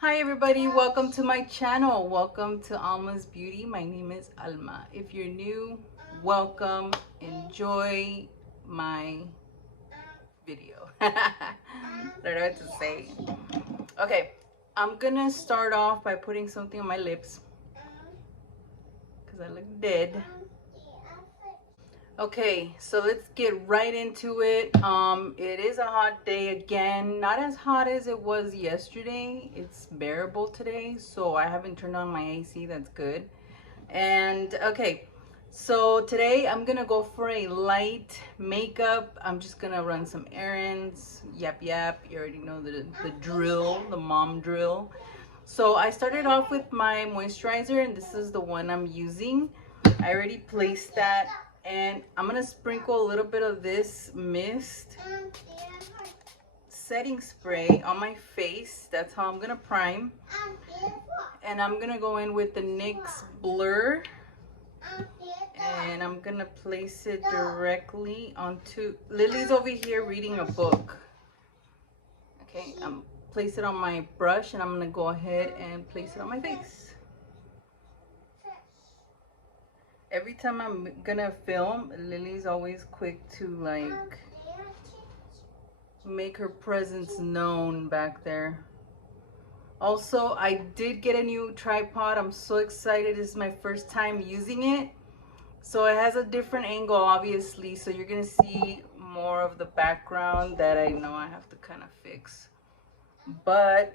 Hi everybody, welcome to my channel. Welcome to Alma's Beauty. My name is Alma. If you're new, welcome. Enjoy my video. I don't know what to say. Okay, I'm gonna start off by putting something on my lips because I look dead. Okay, so let's get right into it. It is a hot day again. Not as hot as it was yesterday. It's bearable today, so I haven't turned on my AC. That's good. And okay, so today I'm gonna go for a light makeup. I'm just gonna run some errands. Yap yap. You already know the drill, the mom drill. So I started off with my moisturizer, and this is the one I'm using. I already placed that, and I'm gonna sprinkle a little bit of this mist setting spray on my face. That's how I'm gonna prime. And I'm gonna go in with the NYX Blur, and I'm gonna place it directly onto Lily's over here reading a book. Okay, place it on my brush, and I'm gonna go ahead and place it on my face. Every time I'm gonna film, Lily's always quick to like make her presence known back there. Also, I did get a new tripod. I'm so excited. This is my first time using it. So it has a different angle, obviously. So you're gonna see more of the background that I know I have to kind of fix. But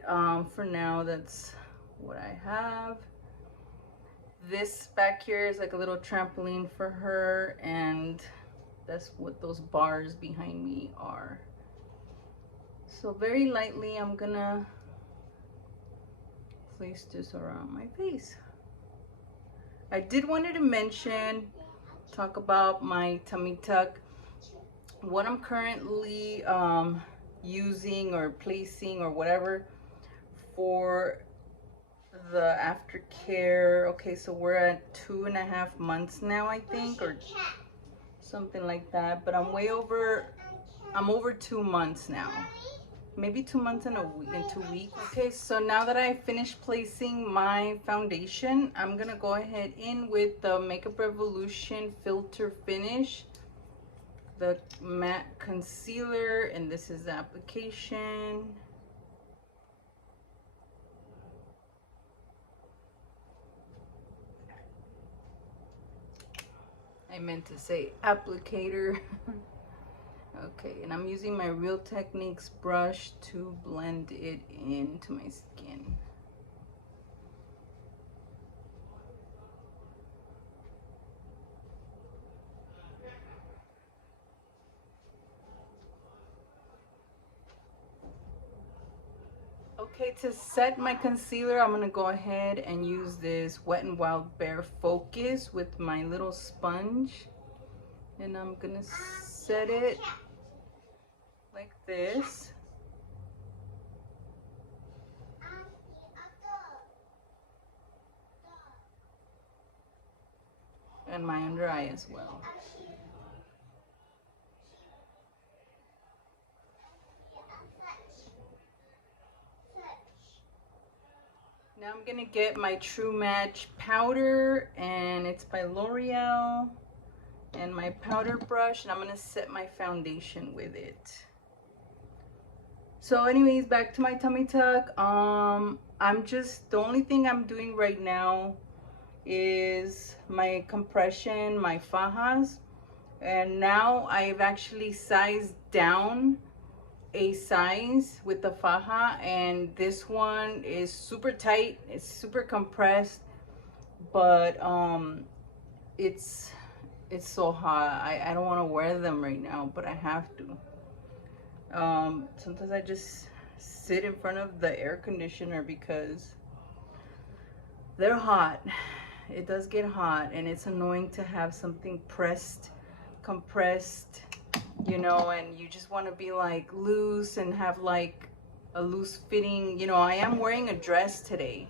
for now, that's what I have. This back here is like a little trampoline for her, and that's what those bars behind me are. So very lightly, I'm gonna place this around my face. I did wanted to mention, talk about my tummy tuck. What I'm currently using or placing or whatever for the aftercare. Okay, so we're at 2.5 months now, I think, or something like that. But I'm over 2 months now. Maybe 2 months and in 2 weeks. Okay, so now that I finished placing my foundation, I'm gonna go ahead in with the Makeup Revolution Filter Finish, the matte concealer, and this is the application. I meant to say applicator. Okay, and I'm using my Real Techniques brush to blend it into my skin. Okay, to set my concealer, I'm gonna go ahead and use this Wet n Wild Bare Focus with my little sponge. And I'm gonna set it like this. And my under eye as well. Now I'm gonna get my True Match powder, and it's by L'Oreal, and my powder brush, and I'm gonna set my foundation with it. So anyways, back to my tummy tuck. The only thing I'm doing right now is my compression, my fajas, and now I've actually sized down a size with the faja, and this one is super tight, it's super compressed, but it's so hot. I don't want to wear them right now, but I have to. Sometimes I just sit in front of the air conditioner because they're hot. It does get hot, and it's annoying to have something compressed, you know, and you just want to be like loose and have like a loose fitting. You know, I am wearing a dress today,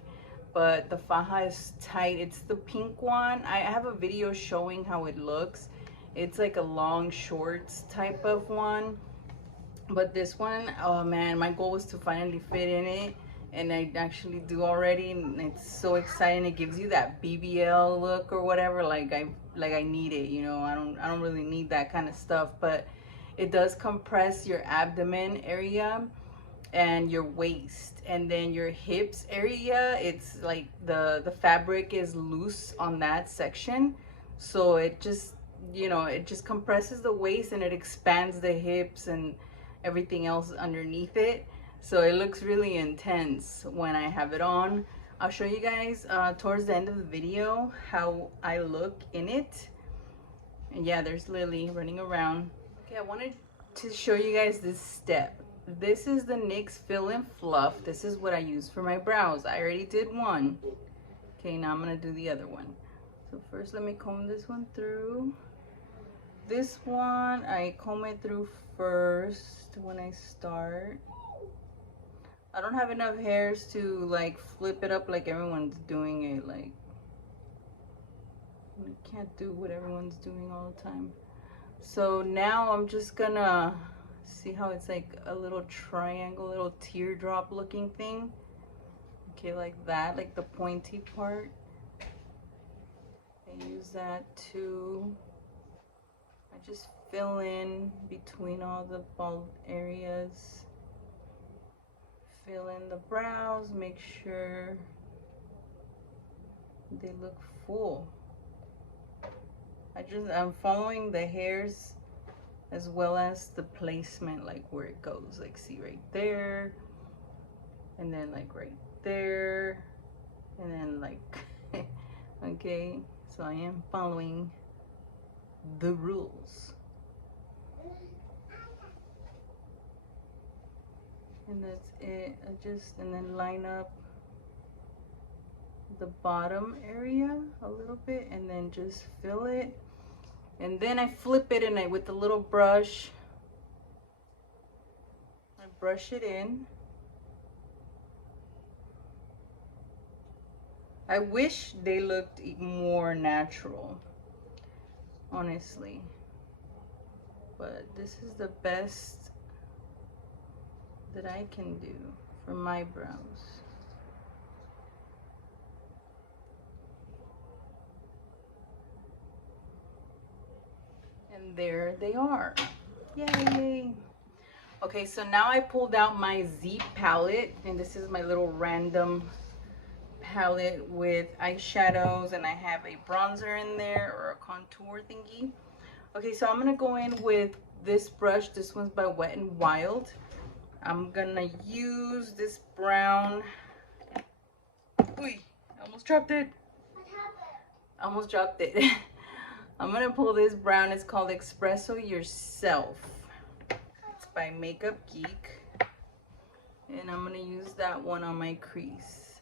but the faja is tight. It's the pink one. I have a video showing how it looks. It's like a long shorts type of one, but this one, oh man, my goal was to finally fit in it, and I actually do already, and it's so exciting. It gives you that BBL look or whatever, like I need it, you know. I don't really need that kind of stuff, but it does compress your abdomen area and your waist, and then your hips area. It's like the fabric is loose on that section, so it just, you know, it just compresses the waist and it expands the hips and everything else underneath it. So it looks really intense when I have it on. I'll show you guys towards the end of the video how I look in it. And yeah, there's Lily running around. Okay, I wanted to show you guys this step. This is the NYX Fill and Fluff. This is what I use for my brows. I already did one. Okay, now I'm gonna do the other one. So first let me comb this one through. This one, I comb it through first when I start. I don't have enough hairs to like flip it up like everyone's doing it. Like, you can't do what everyone's doing all the time. So now I'm just gonna see how it's like a little triangle, little teardrop looking thing. Okay, like that, like the pointy part. I use that to, I just fill in between all the bald areas. Fill in the brows, make sure they look full. I'm following the hairs as well as the placement, like where it goes. Like, see right there, and then like right there, and then like okay, so I am following the rules. And that's it. And then line up the bottom area a little bit, and then just fill it. And then I flip it, and with the little brush, I brush it in. I wish they looked more natural, honestly. But this is the best that I can do for my brows. And there they are. Yay! Okay, so now I pulled out my Z palette, and this is my little random palette with eyeshadows, and I have a bronzer in there, or a contour thingy. Okay, so I'm gonna go in with this brush. This one's by Wet n Wild. I'm gonna use this brown. Ooh, I almost dropped it. What happened? Almost dropped it. I'm gonna pull this brown. It's called Espresso Yourself. It's by Makeup Geek. And I'm gonna use that one on my crease.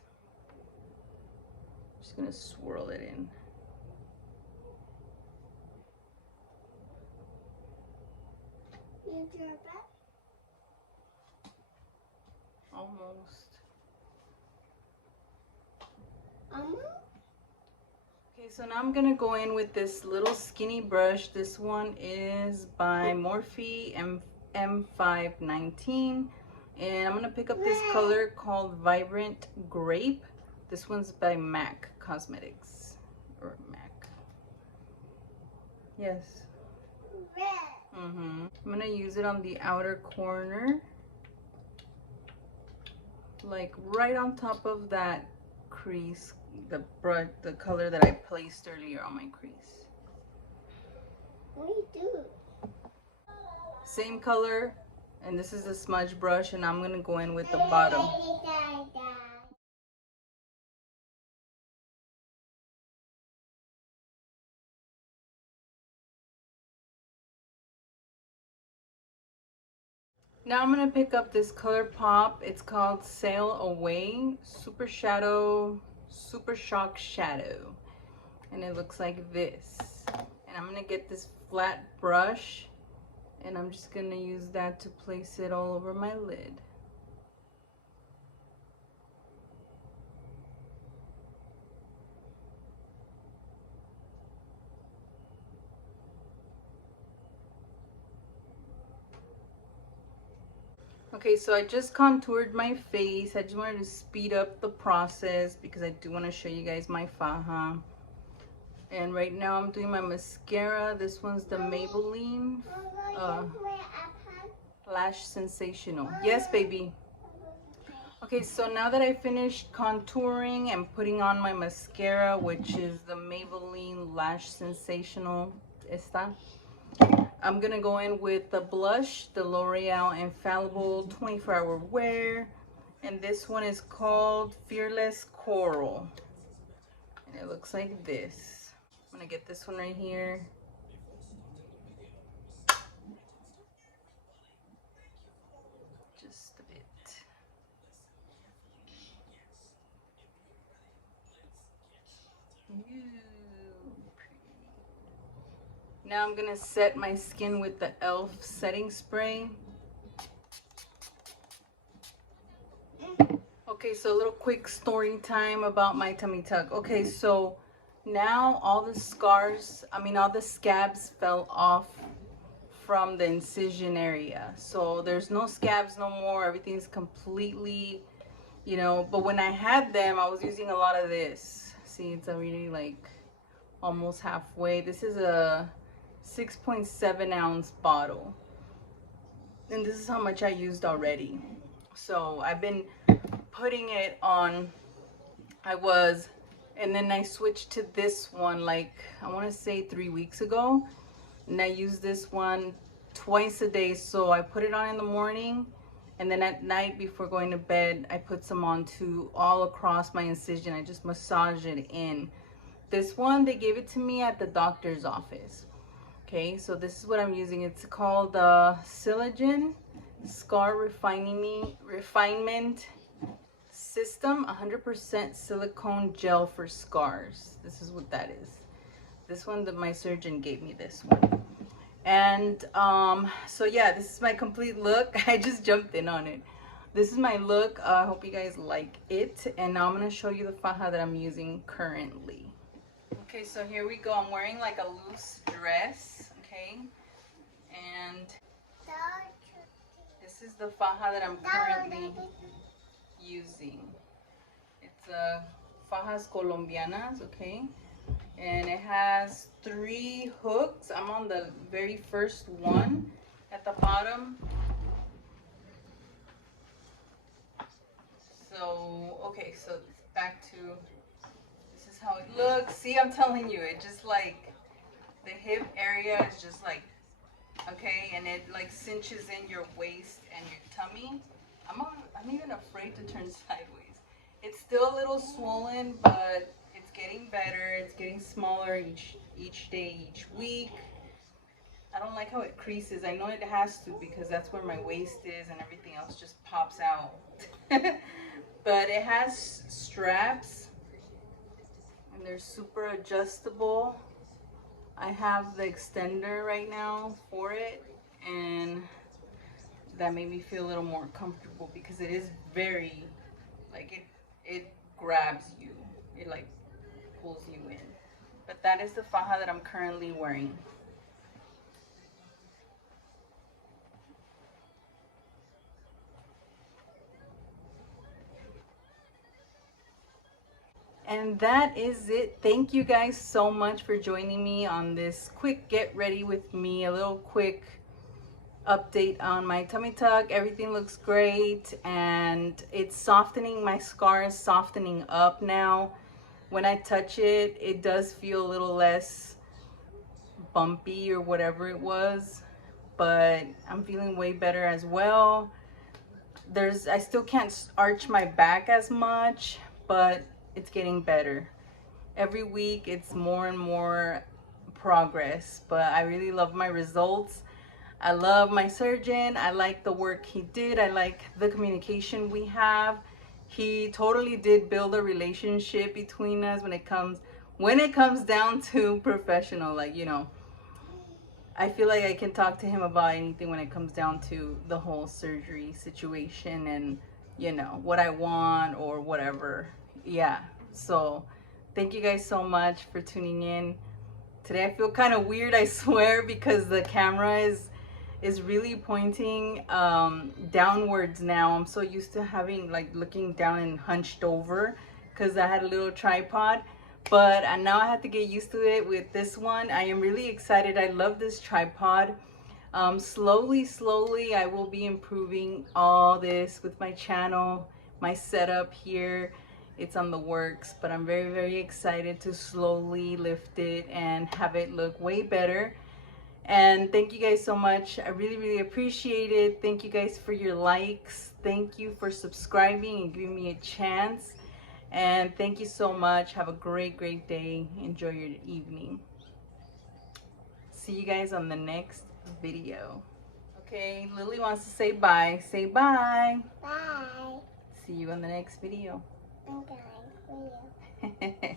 Just gonna swirl it in. Almost. Okay, so now I'm gonna go in with this little skinny brush. This one is by Morphe M519, and I'm gonna pick up this color called Vibrant Grape. This one's by MAC Cosmetics, or MAC. Yes. I'm gonna use it on the outer corner, like right on top of that crease, the color that I placed earlier on my crease. What do you do? Same color, and this is a smudge brush, and I'm gonna go in with the bottom. Now I'm gonna pick up this color pop. It's called Sail Away Super Shock Shadow, and it looks like this. And I'm gonna get this flat brush, and I'm just gonna use that to place it all over my lid. Okay, so I just contoured my face. I just wanted to speed up the process because I do want to show you guys my faja. And right now I'm doing my mascara. This one's the Maybelline Lash Sensational. Yes, baby. Okay, so now that I finished contouring and putting on my mascara, which is the Maybelline Lash Sensational, I'm gonna go in with the blush, the L'Oreal Infallible 24-hour wear, and this one is called Fearless Coral, and it looks like this. I'm gonna get this one right here. Just a bit. Now I'm gonna set my skin with the e.l.f. setting spray. Okay, so a little quick story time about my tummy tuck. Okay, so now all the scars, all the scabs fell off from the incision area. So there's no scabs no more. Everything's completely, but when I had them, I was using a lot of this. See, it's already like almost halfway. This is a 6.7 ounce bottle. And this is how much I used already. So I've been putting it on, and then I switched to this one like, I want to say 3 weeks ago. And I use this one twice a day. So I put it on in the morning, and then at night before going to bed, I put some on too, all across my incision. I just massage it in. This one, they gave it to me at the doctor's office. Okay, so this is what I'm using. It's called Silogen Scar Refinement System 100% silicone gel for scars. This is what that is. This one, my surgeon gave me this one. And so yeah, this is my complete look. I just jumped in on it. This is my look. I hope you guys like it. And now I'm going to show you the faja that I'm using currently. Okay, so here we go. I'm wearing like a loose dress, okay? And this is the faja that I'm currently using. It's a fajas colombianas, okay? And it has 3 hooks. I'm on the very first one at the bottom. So, okay, so back to, this is how it looks. See, I'm telling you, it just like, the hip area is just like, okay, and it like cinches in your waist and your tummy. I'm even afraid to turn sideways. It's still a little swollen, but it's getting better. It's getting smaller each day, each week. I don't like how it creases. I know it has to because that's where my waist is and everything else just pops out. But it has straps and they're super adjustable. I have the extender right now for it, and that made me feel a little more comfortable because it is very, like, it grabs you. It like pulls you in. But that is the faja that I'm currently wearing. And that is it. Thank you guys so much for joining me on this quick get ready with me, a little quick update on my tummy tuck. Everything looks great and it's softening. My scar is softening up now. When I touch it, it does feel a little less bumpy or whatever it was, but I'm feeling way better as well. I still can't arch my back as much, but it's getting better. Every week it's more and more progress, but I really love my results. I love my surgeon. I like the work he did. I like the communication we have. He totally did build a relationship between us when it comes down to professional, like, I feel like I can talk to him about anything when it comes down to the whole surgery situation and what I want or whatever. Yeah, so thank you guys so much for tuning in today. I feel kind of weird, I swear, because the camera is is really pointing downwards now. I'm so used to having like looking down and hunched over because I had a little tripod, but now I have to get used to it with this one. I am really excited. I love this tripod. Slowly I will be improving all this with my channel, my setup here. It's on the works, but I'm very excited to slowly lift it and have it look way better. And thank you guys so much. I really appreciate it. Thank you guys for your likes. Thank you for subscribing and giving me a chance. And thank you so much. Have a great day. Enjoy your evening. See you guys on the next video. Okay, Lily wants to say bye. Say bye. Bye. See you on the next video. Okay, see you.